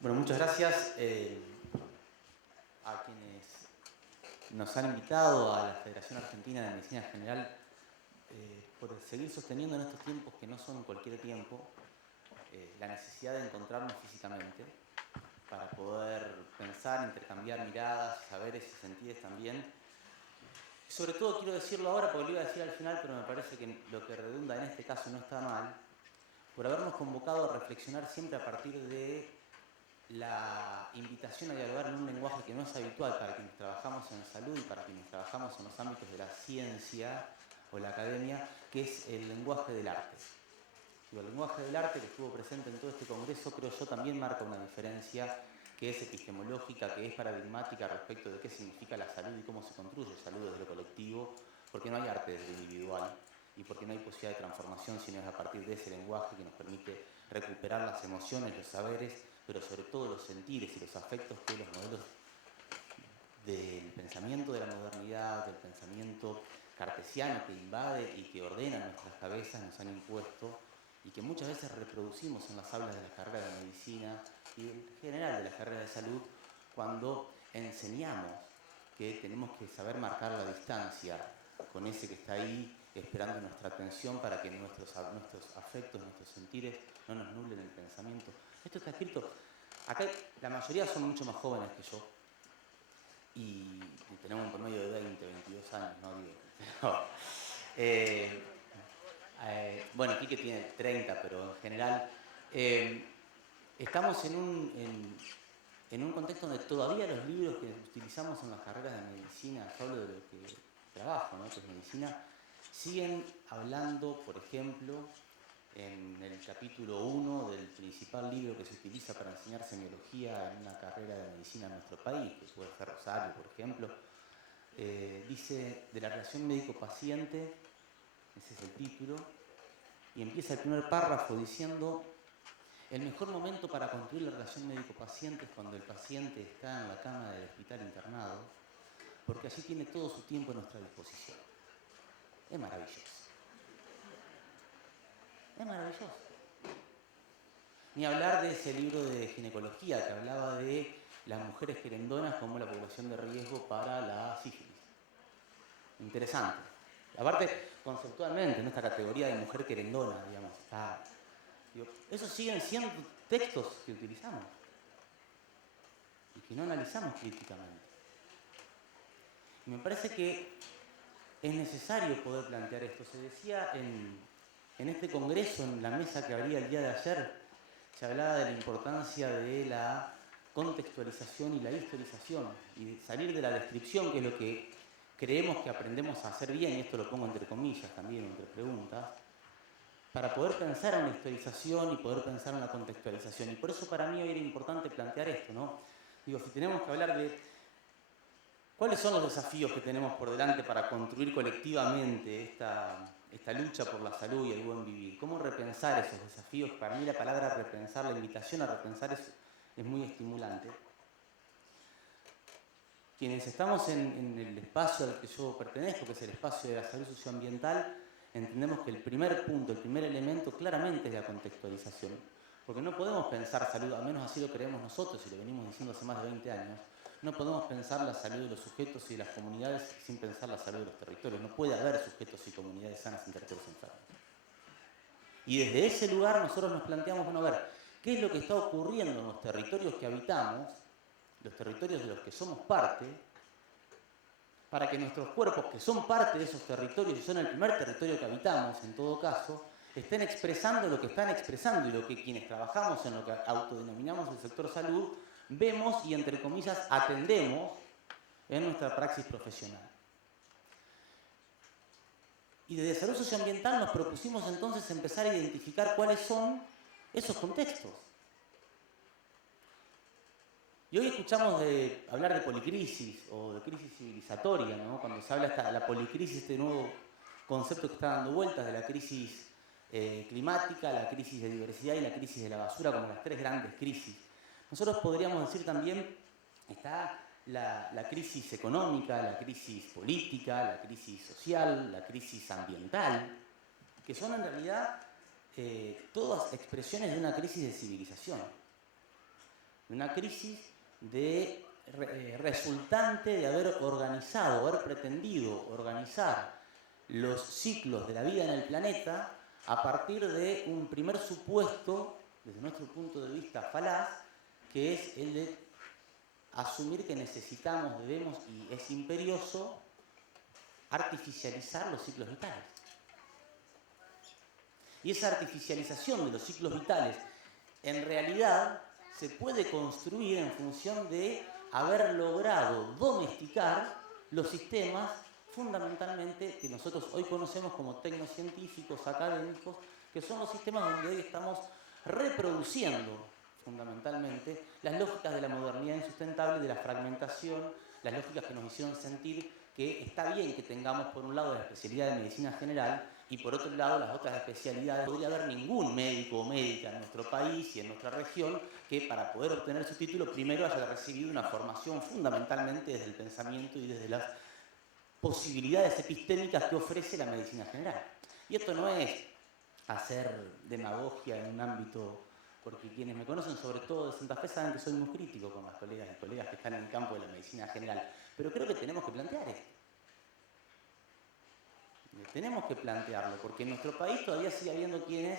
Bueno, muchas gracias a quienes nos han invitado a la Federación Argentina de Medicina General por seguir sosteniendo en estos tiempos que no son cualquier tiempo la necesidad de encontrarnos físicamente para poder pensar, intercambiar miradas, saberes y sentires también. Sobre todo quiero decirlo ahora porque lo iba a decir al final, pero me parece que lo que redunda en este caso no está mal, por habernos convocado a reflexionar siempre a partir de la invitación a dialogar en un lenguaje que no es habitual para quienes trabajamos en salud y para quienes trabajamos en los ámbitos de la ciencia o la academia, que es el lenguaje del arte. El lenguaje del arte que estuvo presente en todo este congreso, creo yo, también marca una diferencia que es epistemológica, que es paradigmática respecto de qué significa la salud y cómo se construye salud desde lo colectivo, porque no hay arte desde lo individual y porque no hay posibilidad de transformación sino es a partir de ese lenguaje que nos permite recuperar las emociones, los saberes, pero sobre todo los sentires y los afectos que los modelos del pensamiento de la modernidad, del pensamiento cartesiano que invade y que ordena nuestras cabezas nos han impuesto y que muchas veces reproducimos en las aulas de las carreras de medicina y en general de las carreras de salud cuando enseñamos que tenemos que saber marcar la distancia con ese que está ahí esperando nuestra atención para que nuestros afectos, nuestros sentires no nos nublen el pensamiento. Esto está escrito, acá la mayoría son mucho más jóvenes que yo y tenemos un promedio de 20, 22 años, ¿no? Digo, bueno, Quique tiene 30, pero en general estamos en un contexto donde todavía los libros que utilizamos en las carreras de medicina, yo hablo de lo que trabajo, ¿no? Que es medicina, siguen hablando, por ejemplo, en el capítulo 1 del principal libro que se utiliza para enseñar semiología en una carrera de medicina en nuestro país, que puede ser Rosario, por ejemplo, dice de la relación médico-paciente, ese es el título, y empieza el primer párrafo diciendo: el mejor momento para construir la relación médico-paciente es cuando el paciente está en la cama del hospital internado, porque allí tiene todo su tiempo a nuestra disposición. Es maravilloso. Es maravilloso. Ni hablar de ese libro de ginecología que hablaba de las mujeres querendonas como la población de riesgo para la sífilis. Interesante. Aparte, conceptualmente, en esta categoría de mujer querendona, digamos, está... Digo, esos siguen siendo textos que utilizamos y que no analizamos críticamente. Y me parece que es necesario poder plantear esto. Se decía en este congreso, en la mesa que habría el día de ayer, se hablaba de la importancia de la contextualización y la historización y de salir de la descripción, que es lo que creemos que aprendemos a hacer bien, y esto lo pongo entre comillas también, entre preguntas, para poder pensar en la historización y poder pensar en la contextualización. Y por eso para mí hoy era importante plantear esto, ¿no? Digo, si tenemos que hablar de cuáles son los desafíos que tenemos por delante para construir colectivamente esta lucha por la salud y el buen vivir, cómo repensar esos desafíos. Para mí la palabra repensar, la invitación a repensar es muy estimulante. Quienes estamos en el espacio al que yo pertenezco, que es el espacio de la salud socioambiental, entendemos que el primer punto, el primer elemento claramente es la contextualización. Porque no podemos pensar salud, al menos así lo creemos nosotros y lo venimos diciendo hace más de 20 años, no podemos pensar la salud de los sujetos y de las comunidades sin pensar la salud de los territorios. No puede haber sujetos y comunidades sanas sin territorios enfermos. Y desde ese lugar nosotros nos planteamos, bueno, a ver, ¿qué es lo que está ocurriendo en los territorios que habitamos, los territorios de los que somos parte, para que nuestros cuerpos, que son parte de esos territorios y son el primer territorio que habitamos, en todo caso, estén expresando lo que están expresando y lo que quienes trabajamos en lo que autodenominamos el sector salud, vemos y, entre comillas, atendemos en nuestra praxis profesional. Y desde salud socioambiental nos propusimos entonces empezar a identificar cuáles son esos contextos. Y hoy escuchamos hablar de policrisis o de crisis civilizatoria, ¿no? Cuando se habla de la policrisis, este nuevo concepto que está dando vueltas de la crisis climática, la crisis de diversidad y la crisis de la basura como las tres grandes crisis. Nosotros podríamos decir también está la crisis económica, la crisis política, la crisis social, la crisis ambiental, que son en realidad todas expresiones de una crisis de civilización. de una crisis resultante de haber organizado, haber pretendido organizar los ciclos de la vida en el planeta a partir de un primer supuesto, desde nuestro punto de vista falaz, que es el de asumir que necesitamos, debemos y es imperioso artificializar los ciclos vitales. Y esa artificialización de los ciclos vitales en realidad se puede construir en función de haber logrado domesticar los sistemas fundamentalmente que nosotros hoy conocemos como tecnocientíficos, académicos, que son los sistemas donde hoy estamos reproduciendo fundamentalmente las lógicas de la modernidad insustentable, de la fragmentación, las lógicas que nos hicieron sentir que está bien que tengamos por un lado la especialidad de medicina general y por otro lado las otras especialidades. No podría haber ningún médico o médica en nuestro país y en nuestra región que para poder obtener su título primero haya recibido una formación fundamentalmente desde el pensamiento y desde las posibilidades epistémicas que ofrece la medicina general. Y esto no es hacer demagogia en un ámbito, porque quienes me conocen sobre todo de Santa Fe saben que soy muy crítico con las colegas y colegas que están en el campo de la medicina general, pero creo que tenemos que plantear esto. Tenemos que plantearlo, porque en nuestro país todavía sigue habiendo quienes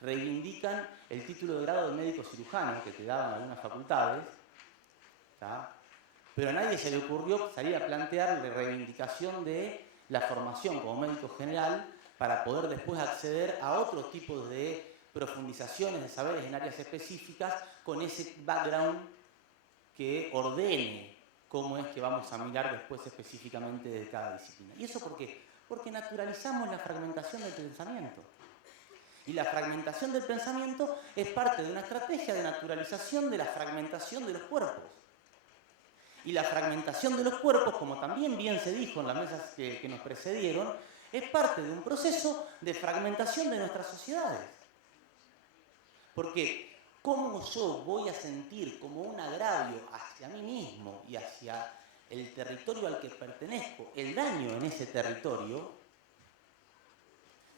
reivindican el título de grado de médico cirujano que te daban algunas facultades, ¿tá? Pero a nadie se le ocurrió salir a plantear la reivindicación de la formación como médico general para poder después acceder a otros tipos de profundizaciones de saberes en áreas específicas con ese background que ordene cómo es que vamos a mirar después específicamente de cada disciplina. ¿Y eso por qué? Porque naturalizamos la fragmentación del pensamiento. Y la fragmentación del pensamiento es parte de una estrategia de naturalización de la fragmentación de los cuerpos. Y la fragmentación de los cuerpos, como también bien se dijo en las mesas que nos precedieron, es parte de un proceso de fragmentación de nuestras sociedades. Porque ¿cómo yo voy a sentir como un agravio hacia mí mismo y hacia el territorio al que pertenezco, el daño en ese territorio,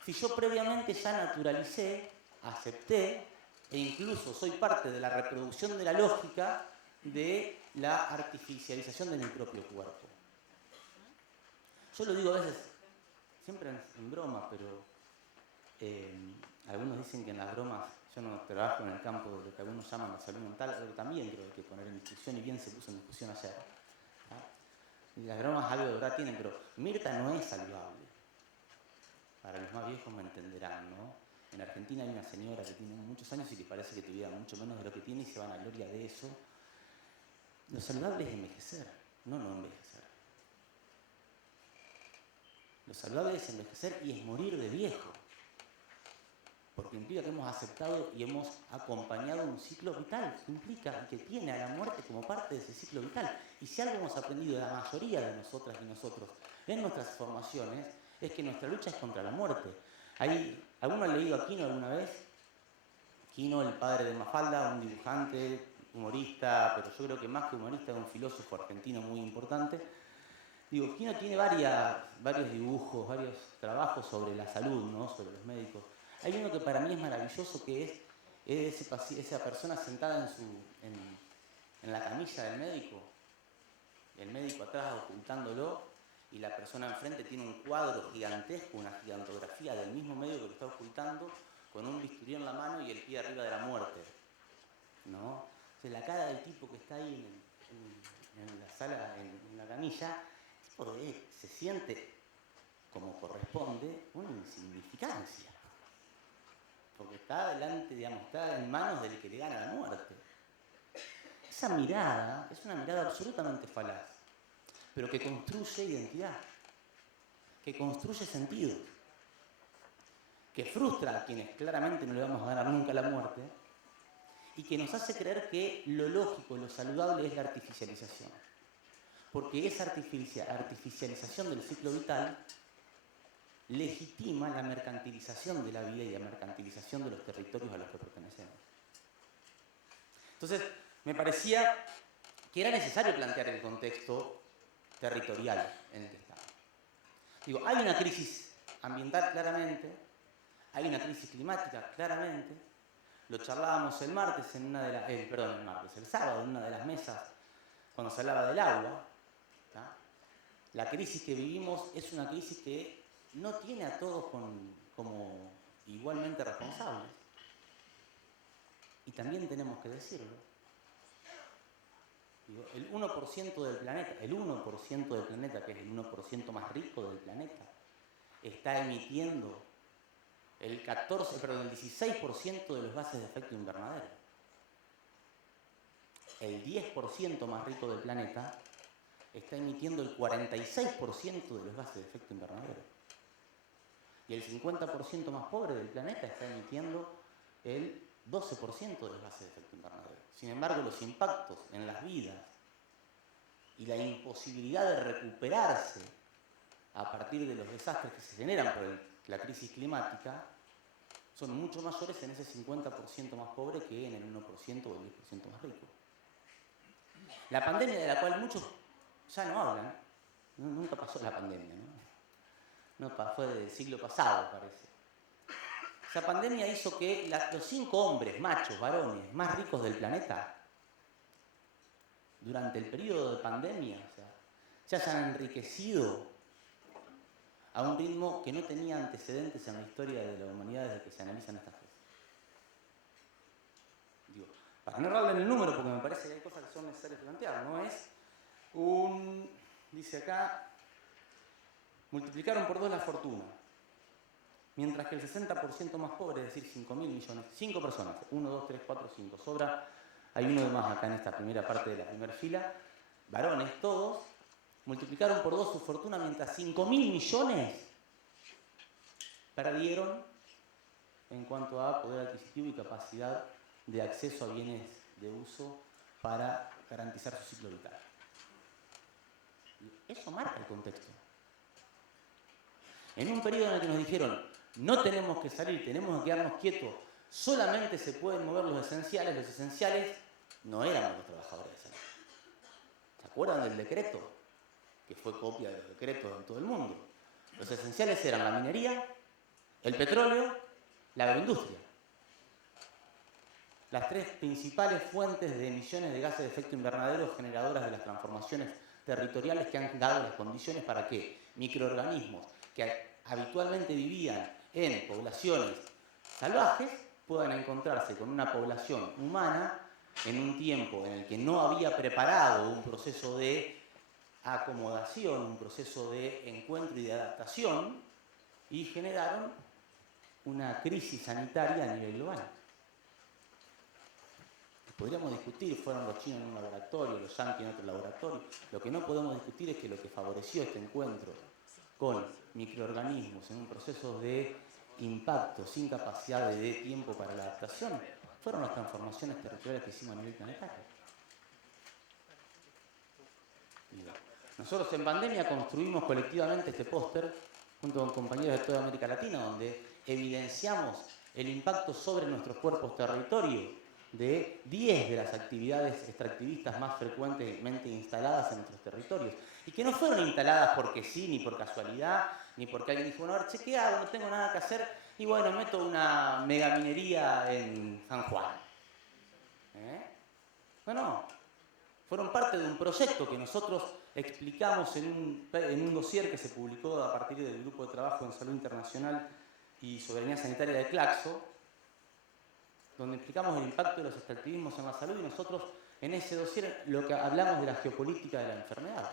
si yo previamente ya naturalicé, acepté e incluso soy parte de la reproducción de la lógica de la artificialización de mi propio cuerpo? Yo lo digo a veces, siempre en broma, pero algunos dicen que en las bromas, yo no trabajo en el campo de lo que algunos llaman la salud mental, algo también creo que hay que poner en discusión y bien se puso en discusión ayer. Y las bromas algo de verdad tienen, pero Mirta no es saludable. Para los más viejos me entenderán, ¿no? En Argentina hay una señora que tiene muchos años y que parece que tuviera mucho menos de lo que tiene y se van a gloria de eso. Lo saludable es envejecer, no envejecer. Lo saludable es envejecer y es morir de viejo. Porque implica que hemos aceptado y hemos acompañado un ciclo vital, que implica que tiene a la muerte como parte de ese ciclo vital. Y si algo hemos aprendido de la mayoría de nosotras y nosotros en nuestras formaciones, es que nuestra lucha es contra la muerte. ¿Alguno ha leído a Quino alguna vez? Quino, el padre de Mafalda, un dibujante, humorista, pero yo creo que más que humorista es un filósofo argentino muy importante. Digo, Quino tiene varios dibujos, varios trabajos sobre la salud, ¿no? Sobre los médicos. Hay uno que para mí es maravilloso, que es esa persona sentada en la camilla del médico, el médico atrás ocultándolo, y la persona enfrente tiene un cuadro gigantesco, una gigantografía del mismo médico que lo está ocultando, con un bisturí en la mano y el pie arriba de la muerte, ¿no? O sea, la cara del tipo que está ahí en la sala, en la camilla, se siente, como corresponde, una insignificancia. Porque está delante, digamos, está en manos del que le gana la muerte. Esa mirada es una mirada absolutamente falaz, pero que construye identidad, que construye sentido, que frustra a quienes claramente no le vamos a ganar nunca la muerte y que nos hace creer que lo lógico, lo saludable es la artificialización. Porque esa artificialización del ciclo vital legitima la mercantilización de la vida y la mercantilización de los territorios a los que pertenecemos. Entonces, me parecía que era necesario plantear el contexto territorial en el que estamos. Digo, hay una crisis ambiental claramente, hay una crisis climática claramente, lo charlábamos el martes en una de las, el sábado en una de las mesas, cuando se hablaba del agua. ¿Tá? La crisis que vivimos es una crisis que no tiene a todos como igualmente responsables. Y también tenemos que decirlo. Digo, el 1% del planeta, que es el 1% más rico del planeta, está emitiendo el 16% de los gases de efecto invernadero. El 10% más rico del planeta está emitiendo el 46% de los gases de efecto invernadero. Y el 50% más pobre del planeta está emitiendo el 12% de los gases de efecto invernadero. Sin embargo, los impactos en las vidas y la imposibilidad de recuperarse a partir de los desastres que se generan por la crisis climática son mucho mayores en ese 50% más pobre que en el 1% o el 10% más rico. La pandemia, de la cual muchos ya no hablan, nunca pasó la pandemia, ¿no? Fue del siglo pasado, parece. Esa pandemia hizo que los 5 hombres, machos, varones, más ricos del planeta, durante el periodo de pandemia, se hayan enriquecido a un ritmo que no tenía antecedentes en la historia de la humanidad desde que se analizan estas cosas. Digo, para no errarle en el número, porque me parece que hay cosas que son necesarias plantear, no es dice acá, multiplicaron por 2 la fortuna, mientras que el 60% más pobre, es decir, 5.000 millones, 5 personas, 1, 2, 3, 4, 5, sobra, hay uno de más acá en esta primera parte de la primera fila, varones todos, multiplicaron por 2 su fortuna, mientras 5.000 millones perdieron en cuanto a poder adquisitivo y capacidad de acceso a bienes de uso para garantizar su ciclo vital. Eso marca el contexto. En un periodo en el que nos dijeron, no tenemos que salir, tenemos que quedarnos quietos, solamente se pueden mover los esenciales no éramos los trabajadores esenciales. ¿Se acuerdan del decreto? Que fue copia de los decretos en todo el mundo. Los esenciales eran la minería, el petróleo, la agroindustria. Las 3 principales fuentes de emisiones de gases de efecto invernadero generadoras de las transformaciones territoriales que han dado las condiciones para que microorganismos que habitualmente vivían en poblaciones salvajes puedan encontrarse con una población humana en un tiempo en el que no había preparado un proceso de acomodación, un proceso de encuentro y de adaptación, y generaron una crisis sanitaria a nivel global. Podríamos discutir, fueron los chinos en un laboratorio, los yanquis en otro laboratorio. Lo que no podemos discutir es que lo que favoreció este encuentro con microorganismos en un proceso de impacto sin capacidad de tiempo para la adaptación fueron las transformaciones territoriales que hicimos a nivel planetario. Nosotros en pandemia construimos colectivamente este póster junto con compañeros de toda América Latina, donde evidenciamos el impacto sobre nuestros cuerpos territorios de 10 de las actividades extractivistas más frecuentemente instaladas en nuestros territorios. Y que no fueron instaladas porque sí, ni por casualidad, ni porque alguien dijo, bueno, a ver, che, ¿qué hago? No tengo nada que hacer, y bueno, meto una megaminería en San Juan. No. Fueron parte de un proyecto que nosotros explicamos en un dossier que se publicó a partir del Grupo de Trabajo en Salud Internacional y Soberanía Sanitaria de Claxo, donde explicamos el impacto de los extractivismos en la salud, y nosotros en ese dossier lo que hablamos de la geopolítica de la enfermedad.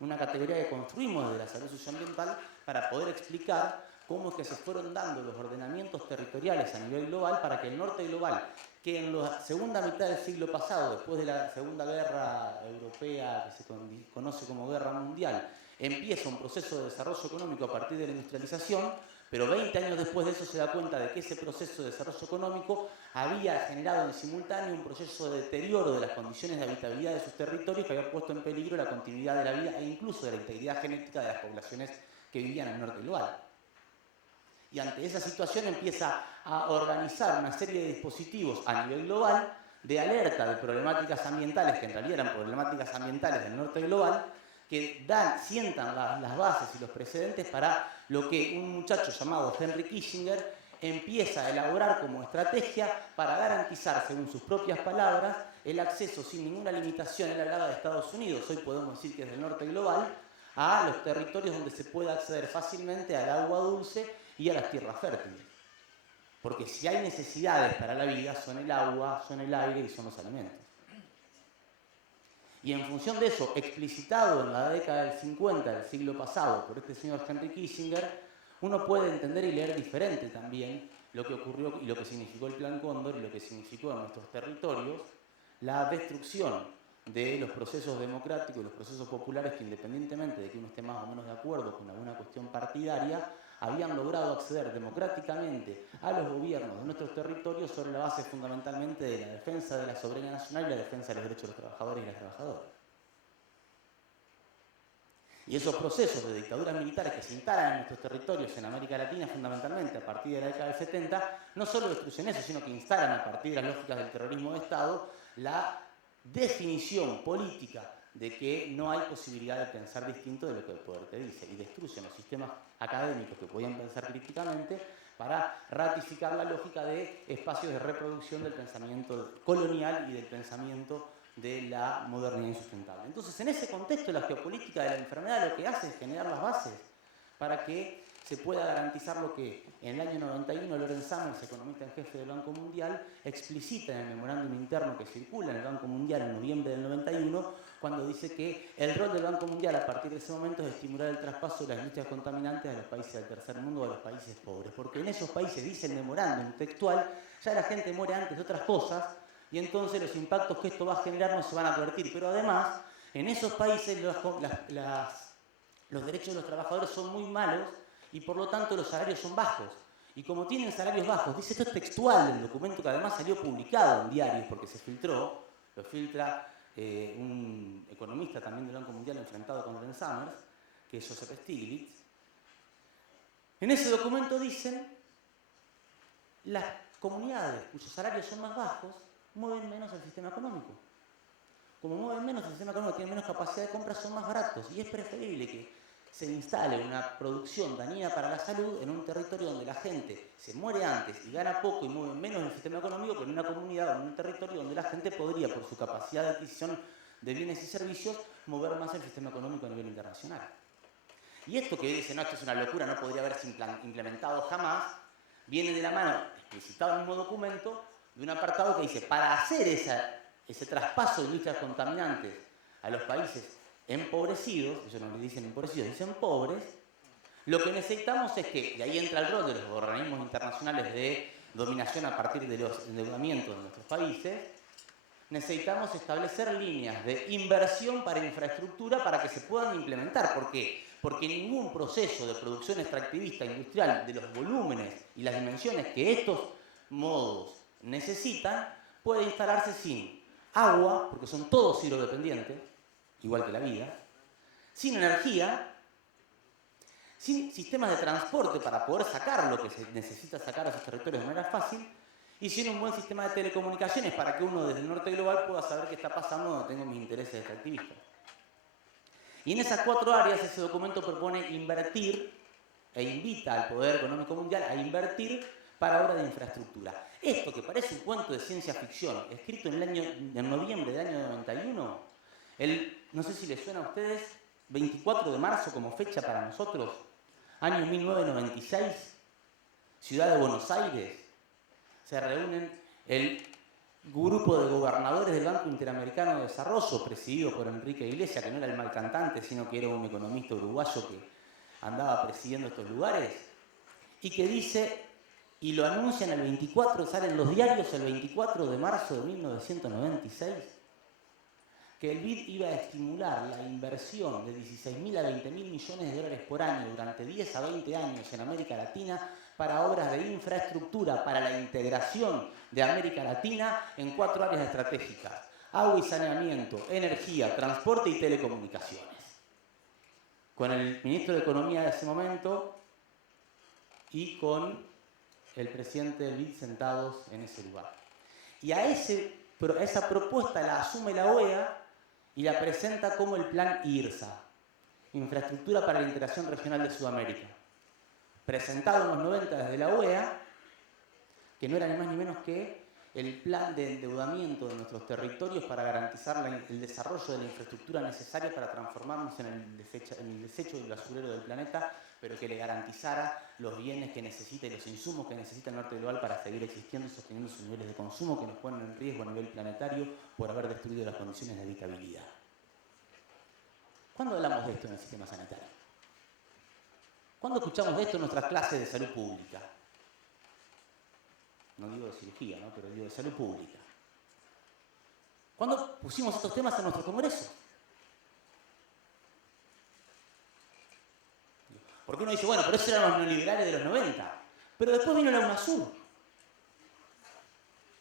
Una categoría que construimos desde la salud socioambiental para poder explicar cómo es que se fueron dando los ordenamientos territoriales a nivel global para que el norte global, que en la segunda mitad del siglo pasado, después de la Segunda Guerra Europea, que se conoce como Guerra Mundial, empieza un proceso de desarrollo económico a partir de la industrialización, pero 20 años después de eso se da cuenta de que ese proceso de desarrollo económico había generado en simultáneo un proceso de deterioro de las condiciones de habitabilidad de sus territorios que había puesto en peligro la continuidad de la vida e incluso de la integridad genética de las poblaciones que vivían en el norte global. Y ante esa situación empieza a organizar una serie de dispositivos a nivel global de alerta de problemáticas ambientales, que en realidad eran problemáticas ambientales del norte global, que sientan las bases y los precedentes para lo que un muchacho llamado Henry Kissinger empieza a elaborar como estrategia para garantizar, según sus propias palabras, el acceso sin ninguna limitación. Él hablaba de Estados Unidos, hoy podemos decir que es del norte global, a los territorios donde se puede acceder fácilmente al agua dulce y a las tierras fértiles. Porque si hay necesidades para la vida, son el agua, son el aire y son los alimentos. Y en función de eso, explicitado en la década del 50 del siglo pasado por este señor Henry Kissinger, uno puede entender y leer diferente también lo que ocurrió y lo que significó el Plan Cóndor y lo que significó en nuestros territorios la destrucción de los procesos democráticos y los procesos populares que, independientemente de que uno esté más o menos de acuerdo con alguna cuestión partidaria, habían logrado acceder democráticamente a los gobiernos de nuestros territorios sobre la base fundamentalmente de la defensa de la soberanía nacional y la defensa de los derechos de los trabajadores y las trabajadoras. Y esos procesos de dictaduras militares que se instalan en nuestros territorios en América Latina fundamentalmente a partir de la década del 70, no solo destruyen eso, sino que instalan a partir de las lógicas del terrorismo de Estado la definición política de que no hay posibilidad de pensar distinto de lo que el poder te dice, y destruyen los sistemas académicos que podían pensar críticamente para ratificar la lógica de espacios de reproducción del pensamiento colonial y del pensamiento de la modernidad insustentable. Entonces, en ese contexto, la geopolítica de la enfermedad lo que hace es generar las bases para que se pueda garantizar lo que en el año 91 Lorenz Summers, economista en jefe del Banco Mundial, explicita en el memorándum interno que circula en el Banco Mundial en noviembre del 91, cuando dice que el rol del Banco Mundial a partir de ese momento es estimular el traspaso de las industrias contaminantes a los países del tercer mundo o a los países pobres. Porque en esos países, dice el memorándum textual, ya la gente muere antes de otras cosas y entonces los impactos que esto va a generar no se van a advertir. Pero además, en esos países los derechos de los trabajadores son muy malos y por lo tanto los salarios son bajos. Y como tienen salarios bajos, dice esto es textual del documento que además salió publicado en diarios porque se filtró, lo filtra un economista también del Banco Mundial enfrentado con Lorenz Summers, que es Joseph Stiglitz. En ese documento dicen las comunidades cuyos salarios son más bajos mueven menos el sistema económico. Como mueven menos el sistema económico, tienen menos capacidad de compra, son más baratos. Y es preferible que se instale una producción dañina para la salud en un territorio donde la gente se muere antes y gana poco y mueve menos el sistema económico que en una comunidad o en un territorio donde la gente podría, por su capacidad de adquisición de bienes y servicios, mover más el sistema económico a nivel internacional. Y esto que dice, no, esto es una locura, no podría haberse implementado jamás, viene de la mano, explicitado en el mismo documento, de un apartado que dice, para hacer ese traspaso de industrias contaminantes a los países empobrecidos, ellos no le dicen empobrecidos, dicen pobres, lo que necesitamos es que, y ahí entra el rol de los organismos internacionales de dominación a partir de los endeudamientos de nuestros países, necesitamos establecer líneas de inversión para infraestructura para que se puedan implementar. ¿Por qué? Porque ningún proceso de producción extractivista industrial de los volúmenes y las dimensiones que estos modos necesitan puede instalarse sin agua, porque son todos hidrodependientes, igual que la vida, sin energía, sin sistemas de transporte para poder sacar lo que se necesita sacar a esos territorios de manera fácil, y sin un buen sistema de telecomunicaciones para que uno desde el norte global pueda saber qué está pasando donde tengo mis intereses extractivistas. Y en esas 4 áreas ese documento propone invertir e invita al poder económico mundial a invertir para obras de infraestructura. Esto que parece un cuento de ciencia ficción, escrito en noviembre del año 91, no sé si les suena a ustedes, 24 de marzo como fecha para nosotros, año 1996, ciudad de Buenos Aires, se reúnen el grupo de gobernadores del Banco Interamericano de Desarrollo, presidido por Enrique Iglesias, que no era el mal cantante, sino que era un economista uruguayo que andaba presidiendo estos lugares, y que dice, y lo anuncian el 24, salen los diarios el 24 de marzo de 1996, que el BID iba a estimular la inversión de 16.000 a 20.000 millones de dólares por año durante 10 a 20 años en América Latina para obras de infraestructura, para la integración de América Latina en 4 áreas estratégicas: agua y saneamiento, energía, transporte y telecomunicaciones. Con el ministro de Economía de ese momento y con el presidente del BID sentados en ese lugar. Y a esa propuesta la asume la OEA y la presenta como el Plan IRSA, Infraestructura para la Integración Regional de Sudamérica. Presentado en los 90 desde la OEA que no era ni más ni menos que el plan de endeudamiento de nuestros territorios para garantizar el desarrollo de la infraestructura necesaria para transformarnos en el desecho del basurero del planeta, pero que le garantizara los bienes que necesita y los insumos que necesita el norte global para seguir existiendo y sosteniendo sus niveles de consumo que nos ponen en riesgo a nivel planetario por haber destruido las condiciones de habitabilidad. ¿Cuándo hablamos de esto en el sistema sanitario? ¿Cuándo escuchamos de esto en nuestras clases de salud pública? No digo de cirugía, ¿no? Pero digo de salud pública. ¿Cuándo pusimos estos temas en nuestro Congreso? Porque uno dice, bueno, pero esos eran los neoliberales de los 90. Pero después vino la UNASUR,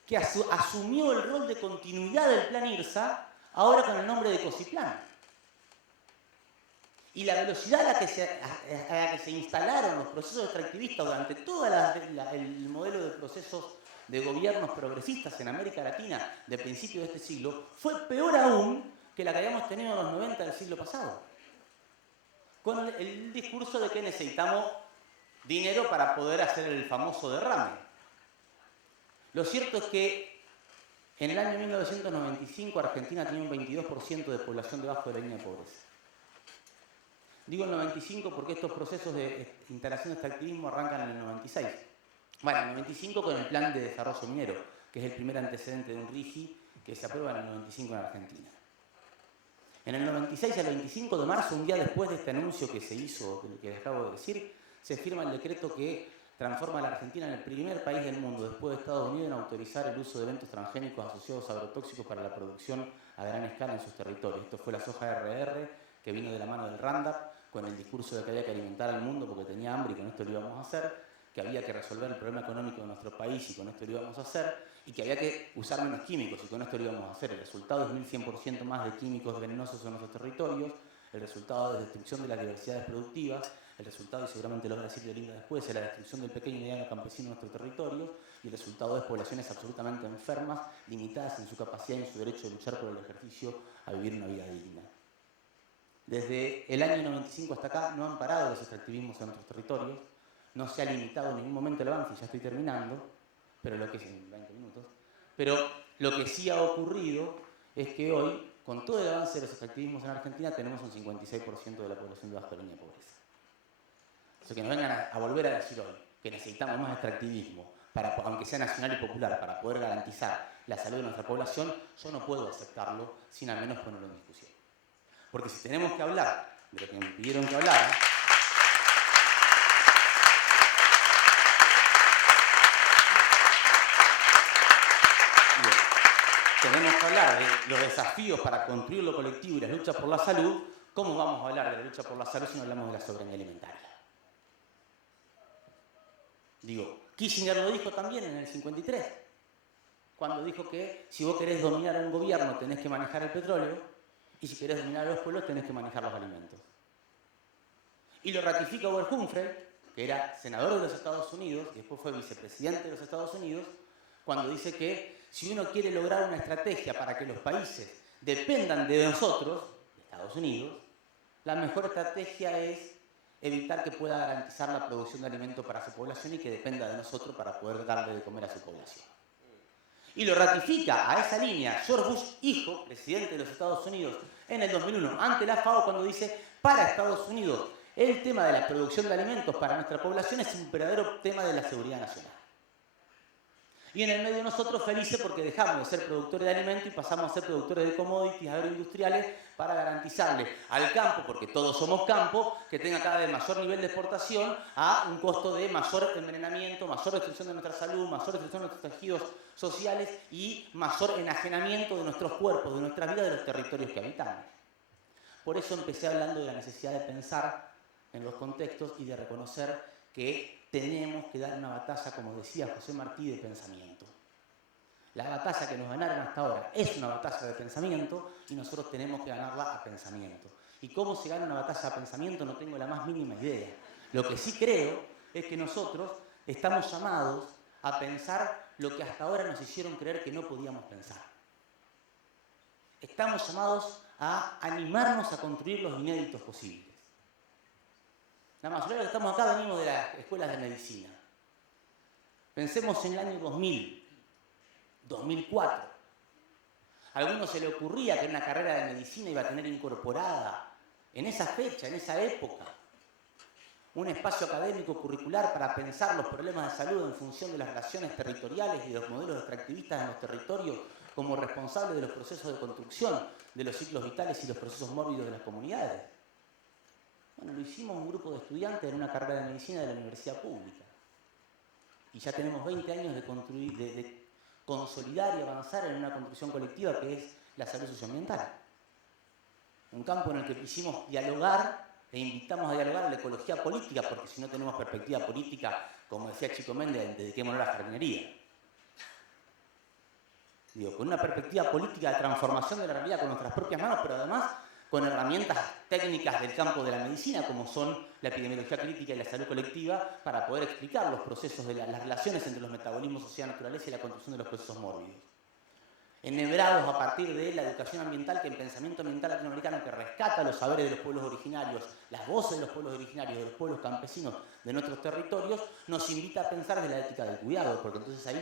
que asumió el rol de continuidad del plan IRSA, ahora con el nombre de COSIPLAN. Y la velocidad a la que se instalaron los procesos extractivistas durante todo el modelo de procesos de gobiernos progresistas en América Latina de principios de este siglo fue peor aún que la que habíamos tenido en los 90 del siglo pasado. Con el discurso de que necesitamos dinero para poder hacer el famoso derrame. Lo cierto es que en el año 1995 Argentina tenía un 22% de población debajo de la línea de pobreza. Digo el 95 porque estos procesos de integración de extractivismo arrancan en el 96. Bueno, en el 95 con el Plan de Desarrollo Minero, que es el primer antecedente de un RIGI que se aprueba en el 95 en Argentina. En el 96, el 25 de marzo, un día después de este anuncio que se hizo, que les acabo de decir, se firma el decreto que transforma a la Argentina en el primer país del mundo, después de Estados Unidos, en autorizar el uso de eventos transgénicos asociados a agrotóxicos para la producción a gran escala en sus territorios. Esto fue la soja RR, que vino de la mano del Roundup, con el discurso de que había que alimentar al mundo porque tenía hambre y con esto lo íbamos a hacer, que había que resolver el problema económico de nuestro país y con esto lo íbamos a hacer, y que había que usar menos químicos y con esto lo íbamos a hacer. El resultado es 1100% más de químicos venenosos en nuestros territorios, el resultado es destrucción de las diversidades productivas, el resultado, y seguramente lo van a decir de Linda después, es la destrucción del pequeño y mediano campesino en nuestros territorios, y el resultado es poblaciones absolutamente enfermas, limitadas en su capacidad y en su derecho de luchar por el ejercicio a vivir una vida digna. Desde el año 95 hasta acá no han parado los extractivismos en nuestros territorios, no se ha limitado en ningún momento el avance, y ya estoy terminando, pero lo que es en 20 minutos, pero lo que sí ha ocurrido es que hoy, con todo el avance de los extractivismos en Argentina, tenemos un 56% de la población debajo de la línea de pobreza. O sea, que nos vengan a volver a decir hoy que necesitamos más extractivismo, aunque sea nacional y popular, para poder garantizar la salud de nuestra población, yo no puedo aceptarlo sin al menos ponerlo en discusión. Porque si tenemos que hablar de lo que me pidieron que hablara, tenemos que hablar de los desafíos para construir lo colectivo y las luchas por la salud, ¿cómo vamos a hablar de la lucha por la salud si no hablamos de la soberanía alimentaria? Digo, Kissinger lo dijo también en el 53, cuando dijo que si vos querés dominar a un gobierno tenés que manejar el petróleo, y si querés dominar a los pueblos tenés que manejar los alimentos. Y lo ratifica Howard Humphrey, que era senador de los Estados Unidos y después fue vicepresidente de los Estados Unidos, cuando dice que si uno quiere lograr una estrategia para que los países dependan de nosotros, de Estados Unidos, la mejor estrategia es evitar que pueda garantizar la producción de alimentos para su población y que dependa de nosotros para poder darle de comer a su población. Y lo ratifica a esa línea George Bush, hijo, presidente de los Estados Unidos, en el 2001, ante la FAO, cuando dice, para Estados Unidos, el tema de la producción de alimentos para nuestra población es un verdadero tema de la seguridad nacional. Y en el medio nosotros felices porque dejamos de ser productores de alimentos y pasamos a ser productores de commodities agroindustriales para garantizarle al campo, porque todos somos campo, que tenga cada vez mayor nivel de exportación a un costo de mayor envenenamiento, mayor destrucción de nuestra salud, mayor destrucción de nuestros tejidos sociales y mayor enajenamiento de nuestros cuerpos, de nuestras vidas, de los territorios que habitamos. Por eso empecé hablando de la necesidad de pensar en los contextos y de reconocer que tenemos que dar una batalla, como decía José Martí, de pensamiento. La batalla que nos ganaron hasta ahora es una batalla de pensamiento y nosotros tenemos que ganarla a pensamiento. ¿Y cómo se gana una batalla a pensamiento? No tengo la más mínima idea. Lo que sí creo es que nosotros estamos llamados a pensar lo que hasta ahora nos hicieron creer que no podíamos pensar. Estamos llamados a animarnos a construir los inéditos posibles. La mayoría de los que estamos acá venimos de las escuelas de medicina. Pensemos en el año 2000, 2004. A alguno se le ocurría que una carrera de medicina iba a tener incorporada en esa fecha, en esa época, un espacio académico curricular para pensar los problemas de salud en función de las relaciones territoriales y de los modelos extractivistas en los territorios como responsables de los procesos de construcción de los ciclos vitales y los procesos mórbidos de las comunidades. Bueno, lo hicimos un grupo de estudiantes en una carrera de medicina de la universidad pública. Y ya tenemos 20 años de consolidar y avanzar en una construcción colectiva que es la salud socioambiental. Un campo en el que quisimos dialogar e invitamos a dialogar la ecología política, porque si no tenemos perspectiva política, como decía Chico Méndez, dediquémonos a la jardinería. Digo, con una perspectiva política de transformación de la realidad con nuestras propias manos, pero además con herramientas técnicas del campo de la medicina, como son la epidemiología crítica y la salud colectiva, para poder explicar los procesos de las relaciones entre los metabolismos socionaturales y la construcción de los procesos mórbidos. Enhebrados a partir de la educación ambiental, que el pensamiento ambiental latinoamericano que rescata los saberes de los pueblos originarios, las voces de los pueblos originarios, de los pueblos campesinos de nuestros territorios, nos invita a pensar de la ética del cuidado, porque entonces ahí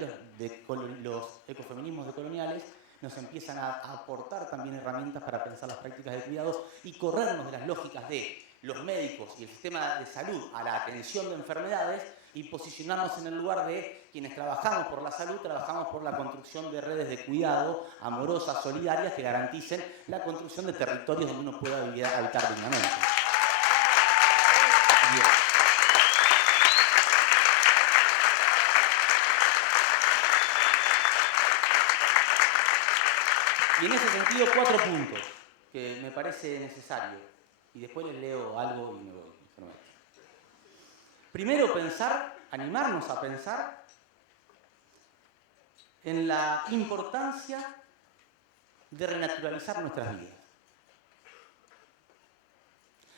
los ecofeminismos decoloniales nos empiezan a aportar también herramientas para pensar las prácticas de cuidados y corrernos de las lógicas de los médicos y el sistema de salud a la atención de enfermedades y posicionarnos en el lugar de quienes trabajamos por la salud, trabajamos por la construcción de redes de cuidado amorosas, solidarias, que garanticen la construcción de territorios donde uno pueda habitar dignamente. Bien. Y en ese sentido, 4 puntos que me parece necesario. Y después les leo algo y me voy. Primero, animarnos a pensar en la importancia de renaturalizar nuestras vidas.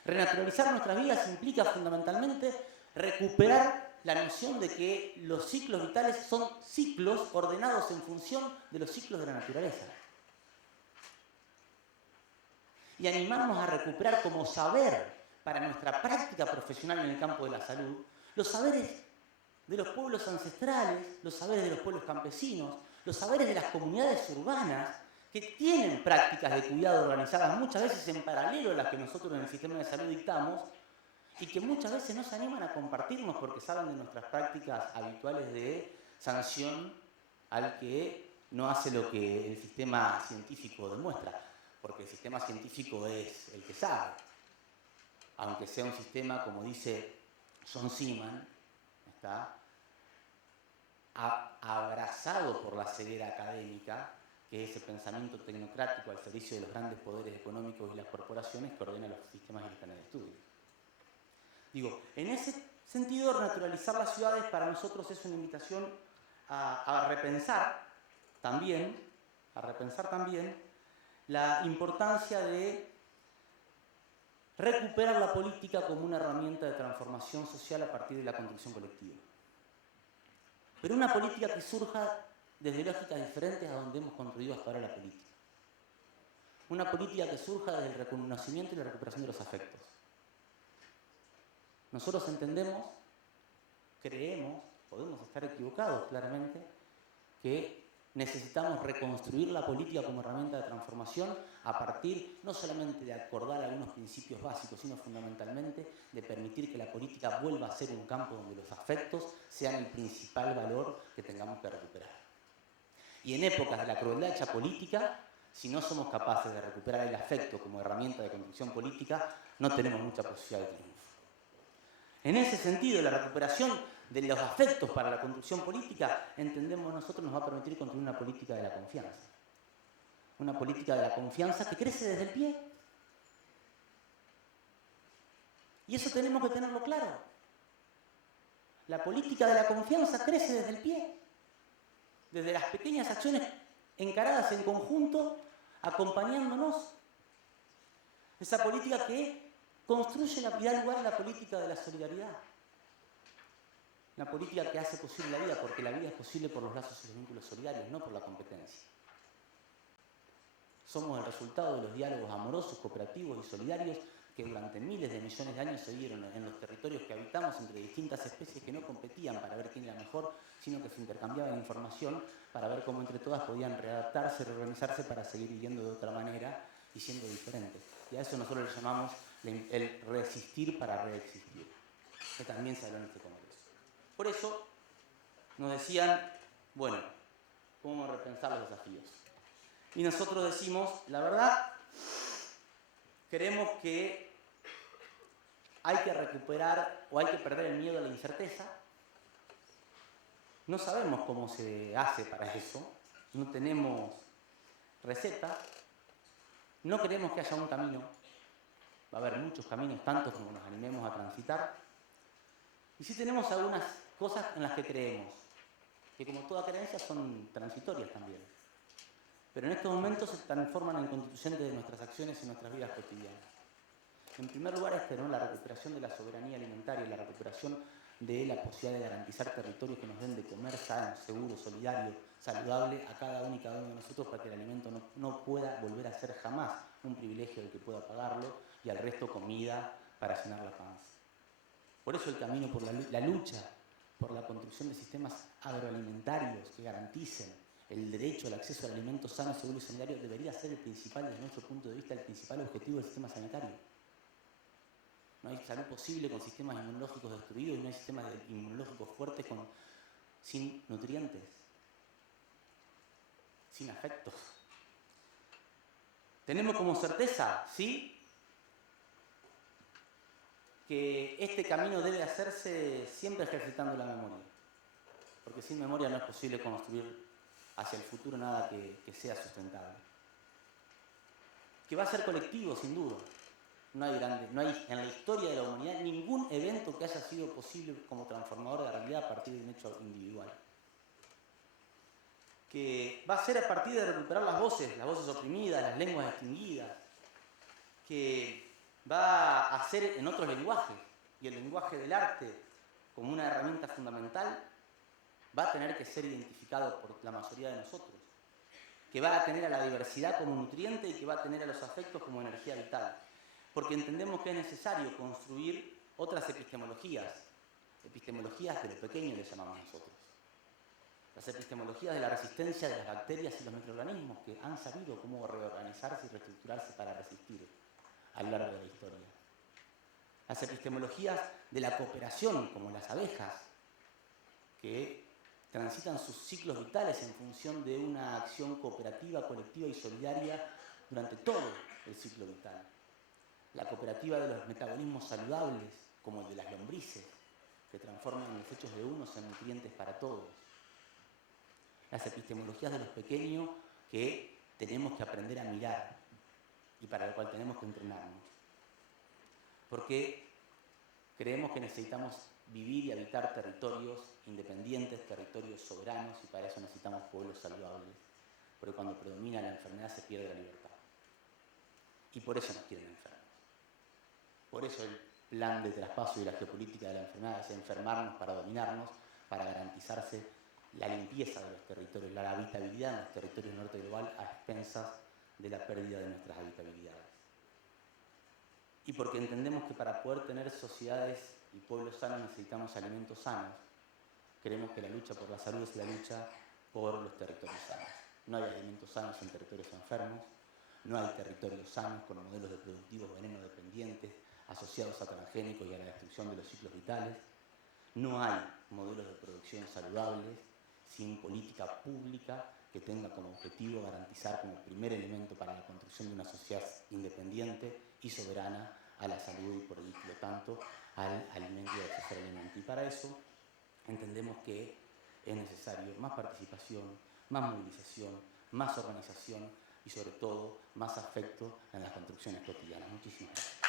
Renaturalizar nuestras vidas implica fundamentalmente recuperar la noción de que los ciclos vitales son ciclos ordenados en función de los ciclos de la naturaleza. Y animarnos a recuperar como saber para nuestra práctica profesional en el campo de la salud, los saberes de los pueblos ancestrales, los saberes de los pueblos campesinos, los saberes de las comunidades urbanas que tienen prácticas de cuidado organizadas muchas veces en paralelo a las que nosotros en el sistema de salud dictamos y que muchas veces no se animan a compartirnos porque saben de nuestras prácticas habituales de sanción al que no hace lo que el sistema científico demuestra, porque el sistema científico es el que sabe. Aunque sea un sistema, como dice John Seaman, está abrazado por la ceguera académica, que es ese pensamiento tecnocrático al servicio de los grandes poderes económicos y las corporaciones que ordenan los sistemas y los planes de estudio. Digo, en ese sentido, renaturalizar las ciudades para nosotros es una invitación a repensar también la importancia de recuperar la política como una herramienta de transformación social a partir de la construcción colectiva. Pero una política que surja desde lógicas diferentes a donde hemos construido hasta ahora la política. Una política que surja desde el reconocimiento y la recuperación de los afectos. Nosotros entendemos, creemos, podemos estar equivocados claramente, que necesitamos reconstruir la política como herramienta de transformación a partir no solamente de acordar algunos principios básicos, sino fundamentalmente de permitir que la política vuelva a ser un campo donde los afectos sean el principal valor que tengamos que recuperar. Y en épocas de la crueldad hecha política, si no somos capaces de recuperar el afecto como herramienta de construcción política, no tenemos mucha posibilidad de triunfo. En ese sentido, la recuperación de los afectos para la construcción política, entendemos nosotros, nos va a permitir construir una política de la confianza. Una política de la confianza que crece desde el pie. Y eso tenemos que tenerlo claro. La política de la confianza crece desde el pie. Desde las pequeñas acciones encaradas en conjunto, acompañándonos. Esa política que construye y da lugar a la política de la solidaridad. Una política que hace posible la vida, porque la vida es posible por los lazos y los vínculos solidarios, no por la competencia. Somos el resultado de los diálogos amorosos, cooperativos y solidarios que que durante miles de millones de años se dieron en los territorios que habitamos entre distintas especies que no competían para ver quién era mejor, sino que se intercambiaban información para ver cómo entre todas podían readaptarse, reorganizarse para seguir viviendo de otra manera y siendo diferentes. Y a eso nosotros le llamamos el resistir para reexistir, que también se habló en este congreso. Por eso nos decían, bueno, ¿cómo repensar los desafíos? Y nosotros decimos, la verdad, creemos que hay que recuperar o hay que perder el miedo a la incerteza. No sabemos cómo se hace para eso, no tenemos receta, no creemos que haya un camino, va a haber muchos caminos, tantos como nos animemos a transitar, y sí tenemos algunas cosas en las que creemos, que como toda creencia son transitorias también, pero en estos momentos se transforman en constituyentes de nuestras acciones y nuestras vidas cotidianas. En primer lugar, la recuperación de la soberanía alimentaria y la recuperación de la posibilidad de garantizar territorios que nos den de comer sano, seguro, solidario, saludable a cada uno y cada uno de nosotros para que el alimento no pueda volver a ser jamás un privilegio del que pueda pagarlo y al resto comida para llenar la panza. Por eso el camino por la lucha por la construcción de sistemas agroalimentarios que garanticen el derecho al acceso al alimento sano, seguro y solidario debería ser el principal, desde nuestro punto de vista, el principal objetivo del sistema sanitario. No hay salud posible con sistemas inmunológicos destruidos y no hay sistemas inmunológicos fuertes sin nutrientes, sin afectos. ¿Tenemos como certeza, sí, que este camino debe hacerse siempre ejercitando la memoria? Porque sin memoria no es posible construir hacia el futuro nada que sea sustentable. Que va a ser colectivo, sin duda. No hay en la historia de la humanidad ningún evento que haya sido posible como transformador de la realidad a partir de un hecho individual. Que va a ser a partir de recuperar las voces oprimidas, las lenguas extinguidas. Que va a ser en otros lenguajes, y el lenguaje del arte como una herramienta fundamental va a tener que ser identificado por la mayoría de nosotros. Que va a tener a la diversidad como nutriente y que va a tener a los afectos como energía vital. Porque entendemos que es necesario construir otras epistemologías de lo pequeño le llamamos nosotros. Las epistemologías de la resistencia de las bacterias y los microorganismos que han sabido cómo reorganizarse y reestructurarse para resistir a lo largo de la historia. Las epistemologías de la cooperación, como las abejas, que transitan sus ciclos vitales en función de una acción cooperativa, colectiva y solidaria durante todo el ciclo vital. La cooperativa de los metabolismos saludables, como el de las lombrices, que transforman los desechos de unos en nutrientes para todos. Las epistemologías de los pequeños que tenemos que aprender a mirar y para lo cual tenemos que entrenarnos. Porque creemos que necesitamos vivir y habitar territorios independientes, territorios soberanos, y para eso necesitamos pueblos saludables. Porque cuando predomina la enfermedad se pierde la libertad. Y por eso nos quieren enfermos. Por eso el plan de traspaso y la geopolítica de la enfermedad es enfermarnos para dominarnos, para garantizarse la limpieza de los territorios, la habitabilidad en los territorios norte global a expensas de la pérdida de nuestras habitabilidades. Y porque entendemos que para poder tener sociedades y pueblos sanos necesitamos alimentos sanos, creemos que la lucha por la salud es la lucha por los territorios sanos. No hay alimentos sanos en territorios enfermos, no hay territorios sanos con modelos de productivos veneno dependientes asociados a transgénicos y a la destrucción de los ciclos vitales. No hay modelos de producción saludables sin política pública que tenga como objetivo garantizar como primer elemento para la construcción de una sociedad independiente y soberana a la salud y por lo tanto al alimento y al acceso al alimento. Y para eso entendemos que es necesario más participación, más movilización, más organización y sobre todo más afecto en las construcciones cotidianas. Muchísimas gracias.